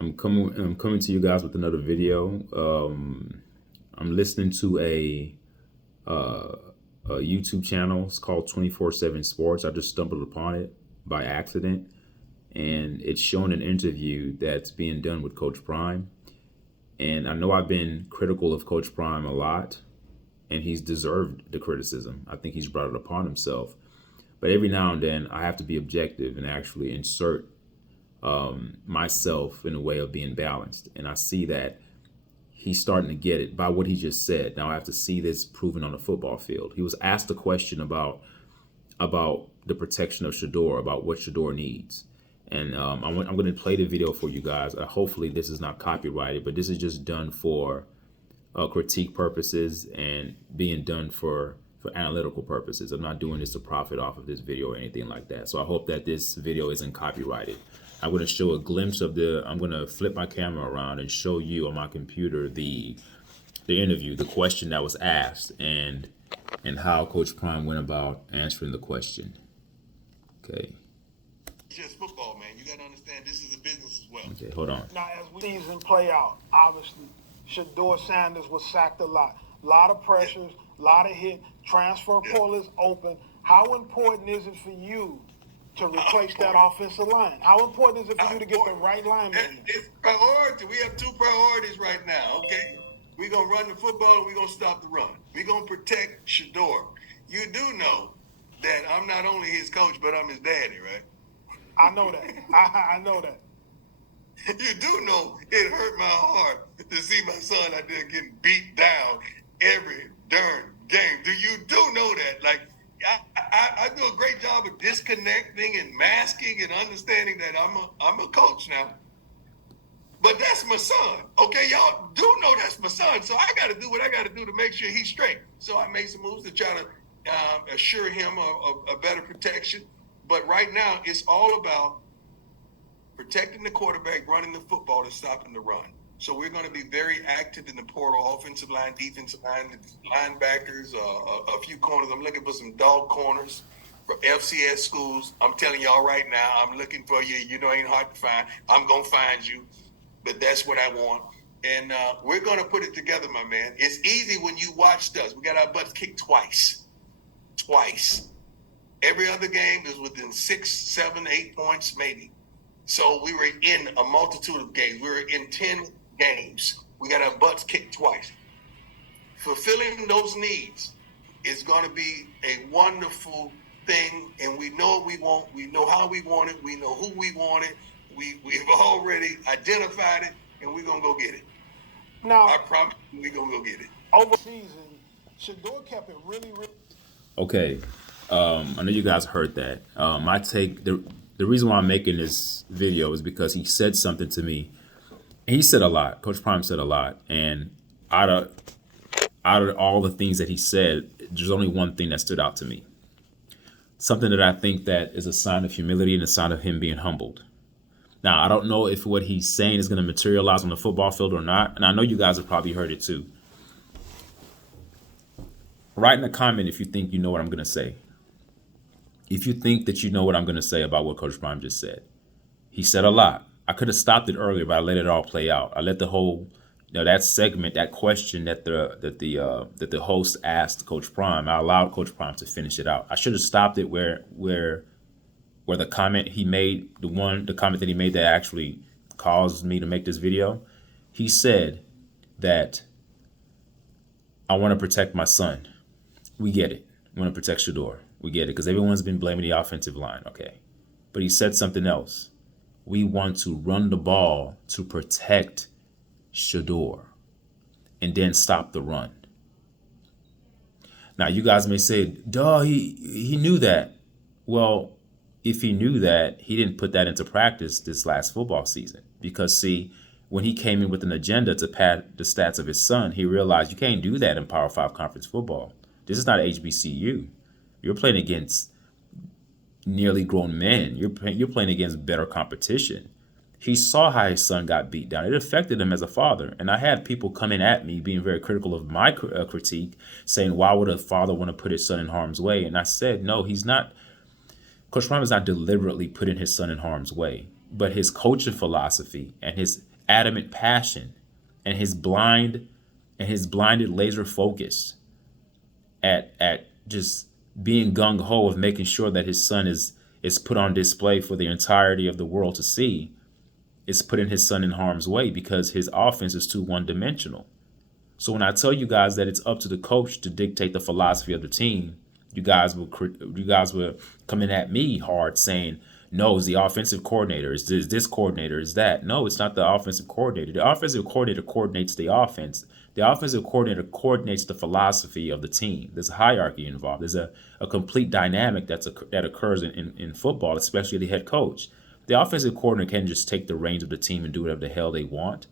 I'm coming to you guys with another video. I'm listening to a YouTube channel. It's called 24/7 Sports. I just stumbled upon it by accident, and it's showing an interview that's being done with Coach Prime. And I know I've been critical of Coach Prime a lot, and he's deserved the criticism. I think he's brought it upon himself. But every now and then, I have to be objective and actually insert myself in a way of being balanced. And I see that he's starting to get it by what he just said. Now I have to see this proven on the football field. He was asked a question about the protection of Shador, about what Shador needs. And I'm going to play the video for you guys. Hopefully this is not copyrighted, but this is just done for critique purposes and being done for analytical purposes. I'm not doing this to profit off of this video or anything like that. So I hope that this video isn't copyrighted. I'm going to show a glimpse of I'm going to flip my camera around and show you on my computer the interview, the question that was asked, and how Coach Prime went about answering the question. Okay. It's just football, man. You got to understand this is a business as well. Okay, hold on. Now, as we season play out, obviously, Shador Sanders was sacked a lot of pressures, a lot of hit. Transfer portal is open. How important is it for you to replace that offensive line? How important is it for you to get the right lineman? It's priority. We have two priorities right now, okay? We're going to run the football and we're going to stop the run. We're going to protect Shador. You do know that I'm not only his coach, but I'm his daddy, right? I know that. I know that. You do know it hurt my heart to see my son out there getting beat down every darn game. You do know that? Like, I do a great job of disconnecting and masking and understanding that I'm a coach now. But that's my son. Okay, y'all do know that's my son. So I got to do what I got to do to make sure he's straight. So I made some moves to try to assure him a better protection. But right now, it's all about protecting the quarterback, running the football, and stopping the run. So we're going to be very active in the portal, offensive line, defensive line, linebackers, a few corners. I'm looking for some dog corners for FCS schools. I'm telling y'all right now, I'm looking for you. You know, it ain't hard to find. I'm going to find you, but that's what I want. And we're going to put it together, my man. It's easy when you watched us. We got our butts kicked twice. Every other game is within 6, 7, 8 points, maybe. So we were in a multitude of games. We were in 10 games. We got our butts kicked twice. Fulfilling those needs is going to be a wonderful thing, and we know what we want. We know how we want it. We know who we want it. We've already identified it, and we're going to go get it. Now, I promise you, we're going to go get it. Over season, Shador kept it really. Okay. I know you guys heard that. My take, the reason why I'm making this video is because he said something to me. And he said a lot. Coach Prime said a lot. And out of all the things that he said, there's only one thing that stood out to me. Something that I think that is a sign of humility and a sign of him being humbled. Now, I don't know if what he's saying is going to materialize on the football field or not. And I know you guys have probably heard it too. Write in a comment if you think you know what I'm going to say. If you think that you know what I'm going to say about what Coach Prime just said. He said a lot. I could have stopped it earlier, but I let it all play out. I let the whole, that segment, that question that the host asked Coach Prime, I allowed Coach Prime to finish it out. I should have stopped it where the comment he made, the comment that he made that actually caused me to make this video. He said that I want to protect my son. We get it. I want to protect Shador. We get it, because everyone's been blaming the offensive line. Okay. But he said something else. We want to run the ball to protect Shador and then stop the run. Now, you guys may say, duh, he knew that. Well, if he knew that, he didn't put that into practice this last football season. Because, see, when he came in with an agenda to pad the stats of his son, he realized you can't do that in Power 5 conference football. This is not HBCU. You're playing against nearly grown men. You're playing against better competition. He saw how his son got beat down. It affected him as a father. And I had people coming at me being very critical of my critique, saying, why would a father want to put his son in harm's way? And I said, no, he's not. Coach Prime is not deliberately putting his son in harm's way, but his coaching philosophy and adamant passion and his blinded laser focus at just being gung ho of making sure that his son is put on display for the entirety of the world to see, is putting his son in harm's way because his offense is too one dimensional. So when I tell you guys that it's up to the coach to dictate the philosophy of the team, you guys were coming at me hard saying, no, it's the offensive coordinator, it's this coordinator, is that. No, it's not the offensive coordinator. The offensive coordinator coordinates the offense. The offensive coordinator coordinates the philosophy of the team. There's a hierarchy involved. There's a complete dynamic that occurs in football, especially the head coach. The offensive coordinator can't just take the reins of the team and do whatever the hell they want.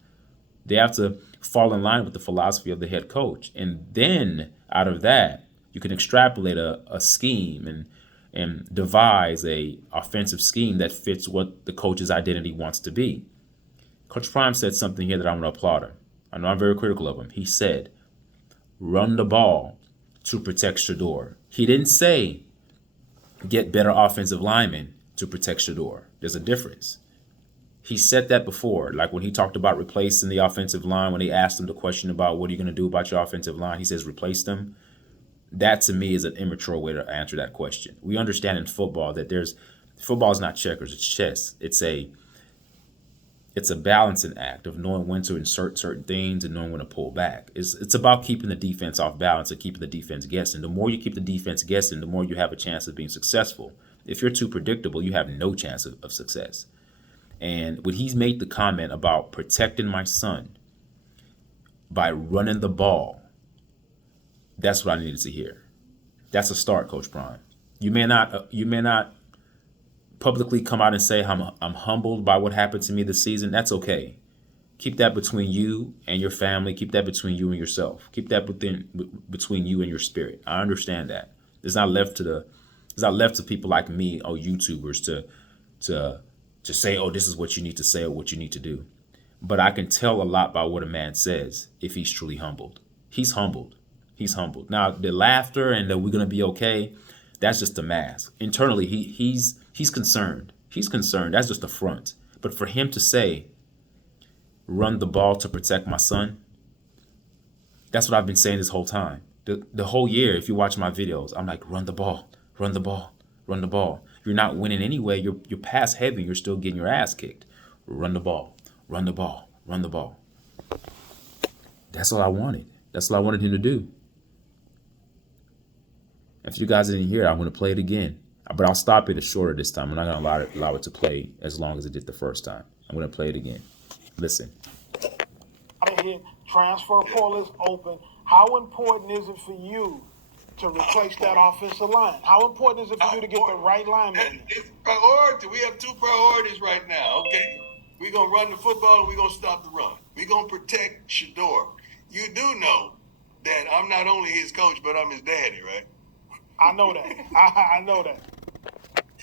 They have to fall in line with the philosophy of the head coach. And then out of that, you can extrapolate a scheme and devise a offensive scheme that fits what the coach's identity wants to be. Coach Prime said something here that I'm going to applaud him. I know I'm very critical of him. He said, run the ball to protect Shedeur. He didn't say get better offensive linemen to protect Shedeur. There's a difference. He said that before, like when he talked about replacing the offensive line, when they asked him the question about what are you going to do about your offensive line, he says replace them. That to me is an immature way to answer that question. We understand in football that football is not checkers, it's chess. It's a balancing act of knowing when to insert certain things and knowing when to pull back. It's about keeping the defense off balance and keeping the defense guessing. The more you keep the defense guessing, the more you have a chance of being successful. If you're too predictable, you have no chance of success. And when he's made the comment about protecting my son by running the ball, that's what I needed to hear. That's a start, Coach Prime. You may not publicly come out and say I'm humbled by what happened to me this season. That's okay. Keep that between you and your family. Keep that between you and yourself. Keep that between you and your spirit. I understand that. It's not left to people like me or YouTubers to say, oh, this is what you need to say or what you need to do. But I can tell a lot by what a man says if he's truly humbled. He's humbled. He's humbled. Now, the laughter and that we're going to be okay, that's just a mask. Internally, he's concerned. He's concerned. That's just a front. But for him to say, run the ball to protect my son, that's what I've been saying this whole time. The whole year, if you watch my videos, I'm like, run the ball, run the ball, run the ball. You're not winning anyway. You're pass heavy. You're still getting your ass kicked. Run the ball, run the ball, run the ball. That's all I wanted. That's what I wanted him to do. If you guys didn't hear it, I'm going to play it again. But I'll stop it shorter this time. I'm not going to allow it to play as long as it did the first time. I'm going to play it again. Listen. Transfer portal is open. How important is it for you to replace that offensive line? How important is it for you to get the right lineman? It's priority. We have two priorities right now, okay? We're going to run the football and we're going to stop the run. We're going to protect Shedeur. You do know that I'm not only his coach, but I'm his daddy, right? I know that. I know that.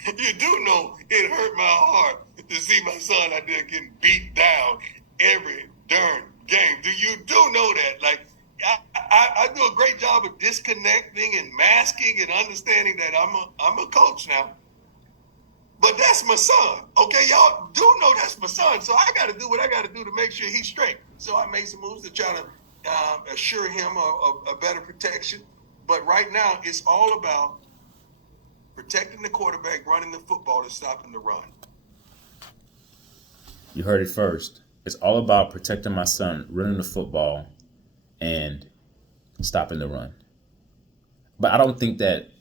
You do know it hurt my heart to see my son out there getting beat down every darn game. You do know that. Like, I do a great job of disconnecting and masking and understanding that I'm a coach now. But that's my son. Okay, y'all do know that's my son. So I got to do what I got to do to make sure he's straight. So I made some moves to try to assure him a better protection. But right now, it's all about protecting the quarterback, running the football, and stopping the run. You heard it first. It's all about protecting my son, running the football, and stopping the run. But I don't think that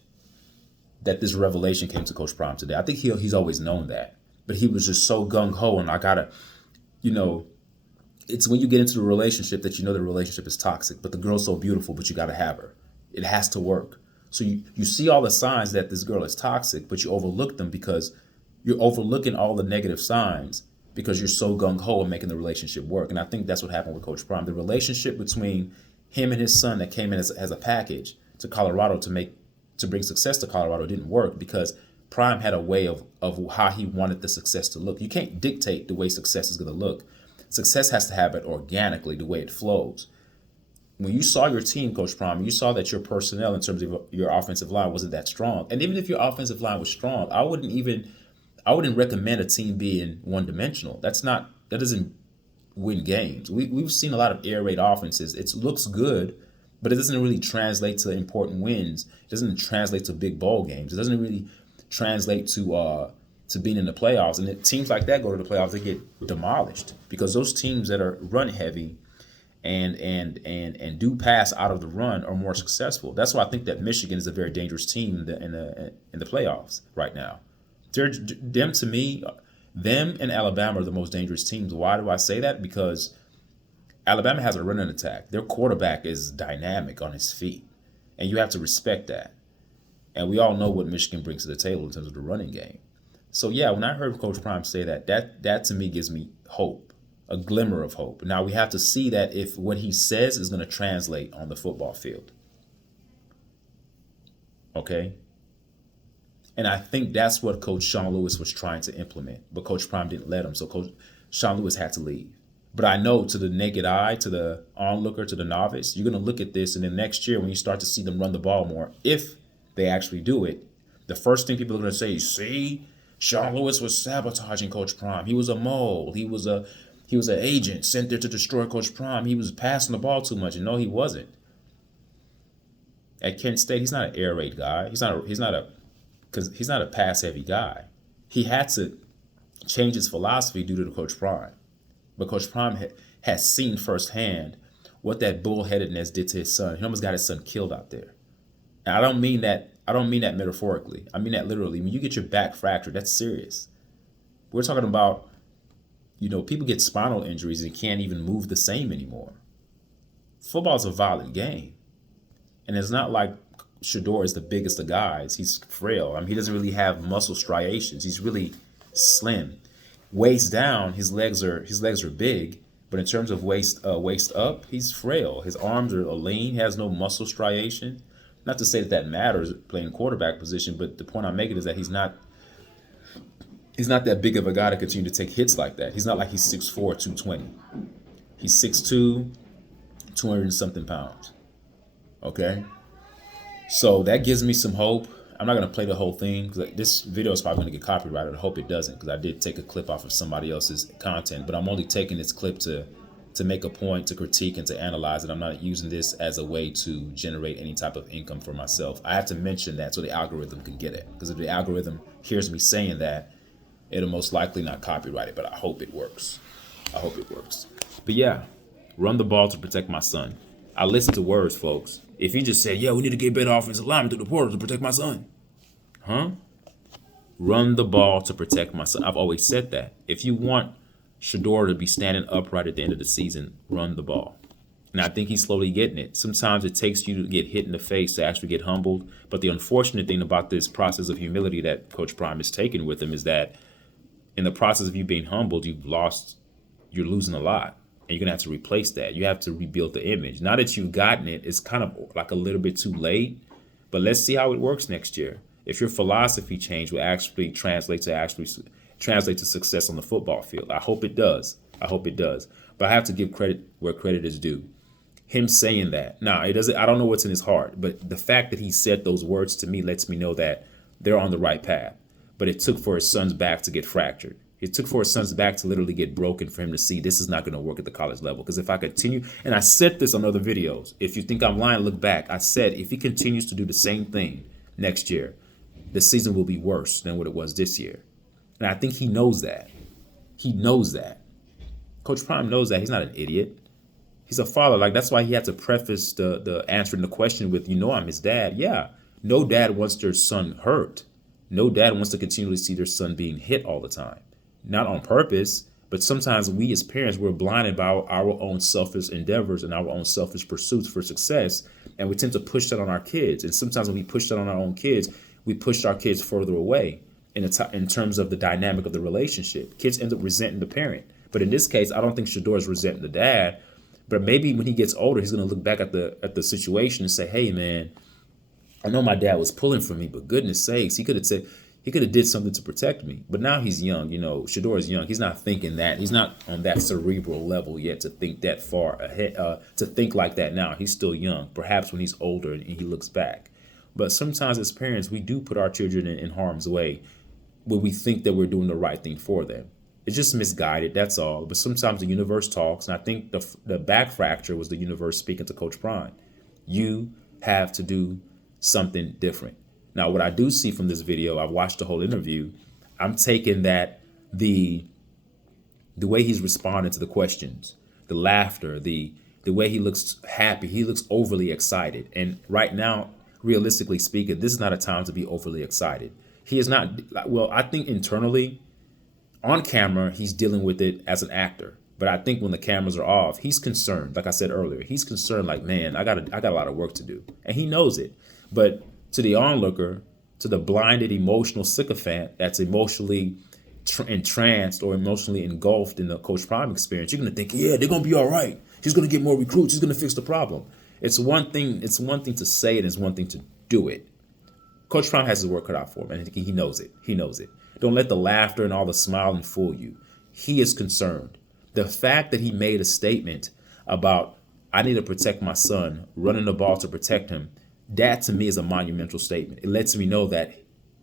this revelation came to Coach Prime today. I think he's always known that. But he was just so gung-ho, and I gotta, it's when you get into the relationship that you know the relationship is toxic, but the girl's so beautiful, but you gotta have her. It has to work. So you see all the signs that this girl is toxic, but you overlook them because you're overlooking all the negative signs because you're so gung-ho in making the relationship work. And I think that's what happened with Coach Prime. The relationship between him and his son that came in as a package to Colorado to bring success to Colorado didn't work because Prime had a way of how he wanted the success to look. You can't dictate the way success is going to look. Success has to happen organically, the way it flows. When you saw your team, Coach Prime, you saw that your personnel in terms of your offensive line wasn't that strong. And even if your offensive line was strong, I wouldn't recommend a team being one-dimensional. That doesn't win games. We've seen a lot of air raid offenses. It looks good, but it doesn't really translate to important wins. It doesn't translate to big bowl games. It doesn't really translate to being in the playoffs. And teams like that go to the playoffs, they get demolished because those teams that are run heavy and do pass out of the run are more successful. That's why I think that Michigan is a very dangerous team in the playoffs right now. Them to me, them and Alabama are the most dangerous teams. Why do I say that? Because Alabama has a running attack. Their quarterback is dynamic on his feet, and you have to respect that. And we all know what Michigan brings to the table in terms of the running game. So yeah, when I heard Coach Prime say that to me gives me hope, a glimmer of hope. Now we have to see that if what he says is going to translate on the football field. Okay? And I think that's what Coach Sean Lewis was trying to implement, but Coach Prime didn't let him, so Coach Sean Lewis had to leave. But I know to the naked eye, to the onlooker, to the novice, you're going to look at this, and then next year when you start to see them run the ball more, if they actually do it, the first thing people are going to say, see, Sean Lewis was sabotaging Coach Prime. He was a mole. He was an agent sent there to destroy Coach Prime. He was passing the ball too much. And no, he wasn't. At Kent State, he's not an air raid guy. He's not a pass heavy guy. He had to change his philosophy due to Coach Prime. But Coach Prime has seen firsthand what that bullheadedness did to his son. He almost got his son killed out there. And I don't mean that metaphorically. I mean that literally. When you get your back fractured, that's serious. We're talking about, people get spinal injuries and can't even move the same anymore. Football's a violent game. And it's not like Shedeur is the biggest of guys. He's frail. I mean, he doesn't really have muscle striations. He's really slim. Waist down, his legs are big, but in terms of waist up, he's frail. His arms are lean. He has no muscle striation. Not to say that matters playing quarterback position, but the point I'm making is that he's not that big of a guy to continue to take hits like that. He's not like he's 6'4", 220. He's 6'2", 200 and something pounds. Okay? So that gives me some hope. I'm not going to play the whole thing because this video is probably going to get copyrighted. I hope it doesn't because I did take a clip off of somebody else's content, but I'm only taking this clip to make a point, to critique, and to analyze it. I'm not using this as a way to generate any type of income for myself. I have to mention that so the algorithm can get it. Because if the algorithm hears me saying that, it'll most likely not copyright it, but I hope it works. But yeah, run the ball to protect my son. I listen to words, folks. If you just say, yeah, we need to get better offensive linemen through the portal to protect my son. Huh? Run the ball to protect my son. I've always said that. If you want Shedeur to be standing upright at the end of the season, run the ball. And I think he's slowly getting it. Sometimes it takes you to get hit in the face to actually get humbled. But the unfortunate thing about this process of humility that Coach Prime is taking with him is that in the process of you being humbled, you're losing a lot. And you're going to have to replace that. You have to rebuild the image. Now that you've gotten it, it's kind of like a little bit too late. But let's see how it works next year. If your philosophy change will actually translate to success on the football field. I hope it does. But I have to give credit where credit is due. Him saying that. Now, it doesn't. I don't know what's in his heart, but the fact that he said those words to me lets me know that they're on the right path. But it took for his son's back to get fractured. It took for his son's back to literally get broken for him to see this is not going to work at the college level. Because if I continue, and I said this on other videos, if you think I'm lying, look back. I said if he continues to do the same thing next year, the season will be worse than what it was this year. And I think he knows that. Coach Prime knows that. He's not an idiot. He's a father. Like, that's why he had to preface the answering the question with, I'm his dad. Yeah. No dad wants their son hurt. No dad wants to continually see their son being hit all the time. Not on purpose, but sometimes we as parents, we're blinded by our own selfish endeavors and our own selfish pursuits for success. And we tend to push that on our kids. And sometimes when we push that on our own kids, we push our kids further away in terms of the dynamic of the relationship. Kids end up resenting the parent. But in this case, I don't think Shedeur is resenting the dad. But maybe when he gets older, he's going to look back at the situation and say, hey, man, I know my dad was pulling for me, but goodness sakes, he could have did something to protect me. But now he's young. Shedeur is young. He's not thinking that. He's not on that cerebral level yet to think that far ahead, to think like that now. He's still young. Perhaps when he's older and he looks back. But sometimes as parents, we do put our children in harm's way when we think that we're doing the right thing for them. It's just misguided. That's all. But sometimes the universe talks, and I think the back fracture was the universe speaking to Coach Prime. You have to do something different. Now, what I do see from this video, I've watched the whole interview. I'm taking that the way he's responding to the questions, the laughter, the way he looks happy, he looks overly excited. And right now, realistically speaking, this is not a time to be overly excited. He is not. Well, I think internally, on camera, he's dealing with it as an actor. But I think when the cameras are off, he's concerned. Like I said earlier, he's concerned. Like, man, I got a lot of work to do, and he knows it. But to the onlooker, to the blinded emotional sycophant that's emotionally entranced or emotionally engulfed in the Coach Prime experience, you're gonna think, yeah, they're gonna be all right. He's gonna get more recruits. He's gonna fix the problem. It's one thing. It's one thing to say it. And it's one thing to do it. Coach Prime has his work cut out for him, and he knows it. He knows it. Don't let the laughter and all the smiling fool you. He is concerned. The fact that he made a statement about, I need to protect my son, running the ball to protect him, that to me is a monumental statement. It lets me know that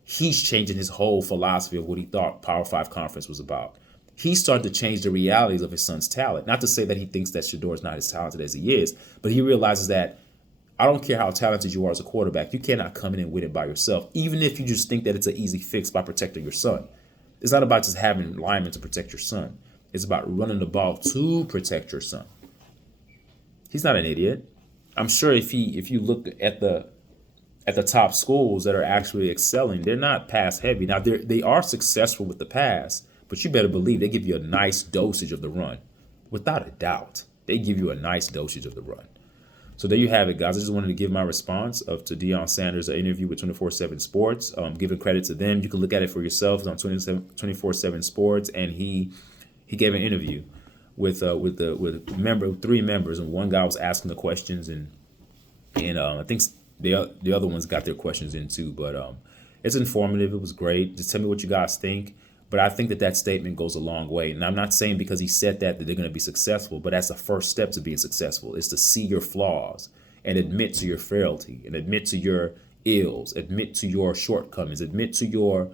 he's changing his whole philosophy of what he thought Power 5 conference was about. He started to change the realities of his son's talent. Not to say that he thinks that Shedeur is not as talented as he is, but he realizes that I don't care how talented you are as a quarterback, you cannot come in and win it by yourself, even if you just think that it's an easy fix by protecting your son. It's not about just having linemen to protect your son. It's about running the ball to protect your son. He's not an idiot. I'm sure if you look at the top schools that are actually excelling, they're not pass heavy. Now they are successful with the pass, but you better believe they give you a nice dosage of the run. Without a doubt, they give you a nice dosage of the run. So there you have it, guys. I just wanted to give my response to Deion Sanders' interview with 24/7 Sports. Giving credit to them. You can look at it for yourself. It's on 24/7 Sports, and he gave an interview with three members, and one guy was asking the questions, and I think the other ones got their questions in too. But it's informative. It was great. Just tell me what you guys think. But I think that statement goes a long way. And I'm not saying because he said that they're going to be successful, but that's the first step to being successful, is to see your flaws and admit to your frailty and admit to your ills, admit to your shortcomings, admit to your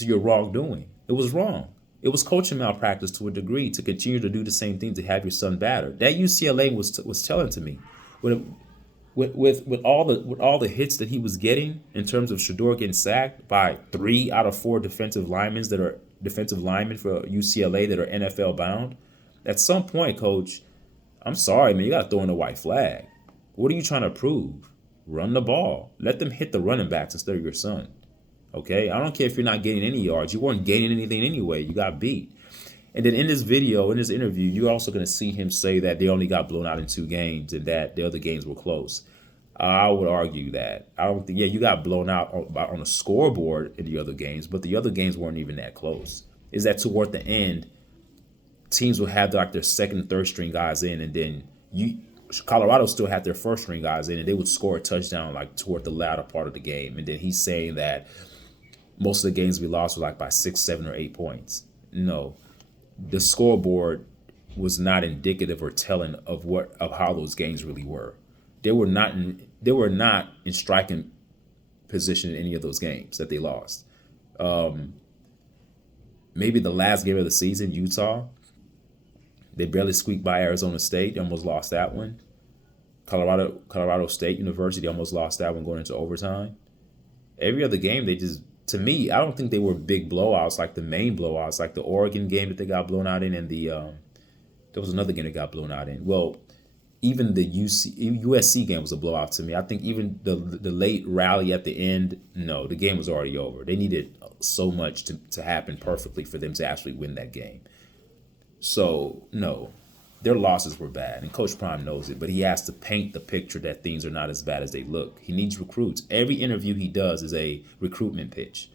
wrongdoing. It was wrong. It was coaching malpractice to a degree to continue to do the same thing, to have your son battered. That UCLA was telling to me. With all the hits that he was getting in terms of Shedeur getting sacked by 3 out of 4 defensive linemen for UCLA that are NFL bound, at some point, coach, I'm sorry, man, you got to throw in a white flag. What are you trying to prove? Run the ball. Let them hit the running backs instead of your son. Okay? I don't care if you're not getting any yards. You weren't gaining anything anyway. You got beat. And then in this video, in this interview, you're also going to see him say that they only got blown out in 2 games and that the other games were close. I would argue that. I don't think, you got blown out on a scoreboard in the other games, but the other games weren't even that close. Is that toward the end, teams will have like their second and third string guys in, and then Colorado still had their first string guys in, and they would score a touchdown like toward the latter part of the game. And then he's saying that most of the games we lost were like by 6, 7, or 8 points. No. The scoreboard was not indicative or telling of how those games really were. They were not in striking position in any of those games that they lost. Maybe the last game of the season, Utah, they barely squeaked by Arizona State. They almost lost that one. Colorado State University, they almost lost that one going into overtime. Every other game, they just, to me, I don't think they were big blowouts like the main blowouts, like the Oregon game that they got blown out in, and there was another game that got blown out in. Well, even the USC game was a blowout to me. I think even the late rally at the end, no, the game was already over. They needed so much to happen perfectly for them to actually win that game. So, no, their losses were bad, and Coach Prime knows it, but he has to paint the picture that things are not as bad as they look. He needs recruits. Every interview he does is a recruitment pitch,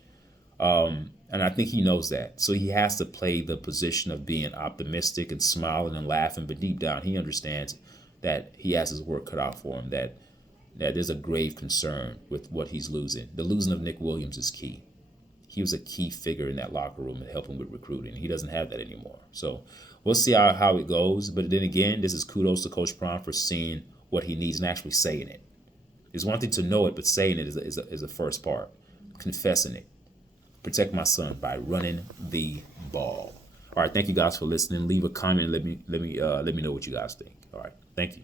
and I think he knows that. So he has to play the position of being optimistic and smiling and laughing, but deep down he understands that he has his work cut out for him, that there's a grave concern with what he's losing. The losing of Nick Williams is key. He was a key figure in that locker room and helping with recruiting. He doesn't have that anymore. So we'll see how it goes. But then again, this is kudos to Coach Prime for seeing what he needs and actually saying it. It's one thing to know it, but saying it is a first part. Confessing it. Protect my son by running the ball. All right, thank you guys for listening. Leave a comment and let me know what you guys think. All right, thank you.